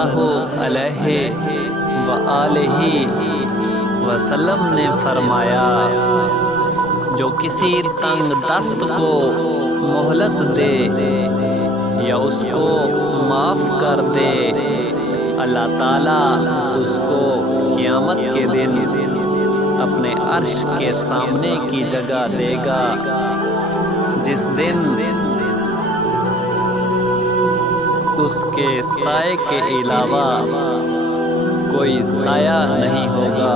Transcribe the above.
सल्लल्लाहु अलैहि व आलिहि वसल्लम ने फरमाया, जो किसी तंग दस्त को मोहलत दे या उसको माफ़ कर दे, अल्लाह ताला उसको क़यामत के दिन अपने अर्श के सामने की जगह देगा, जिस दिन उसके साए के अलावा कोई साया नहीं होगा।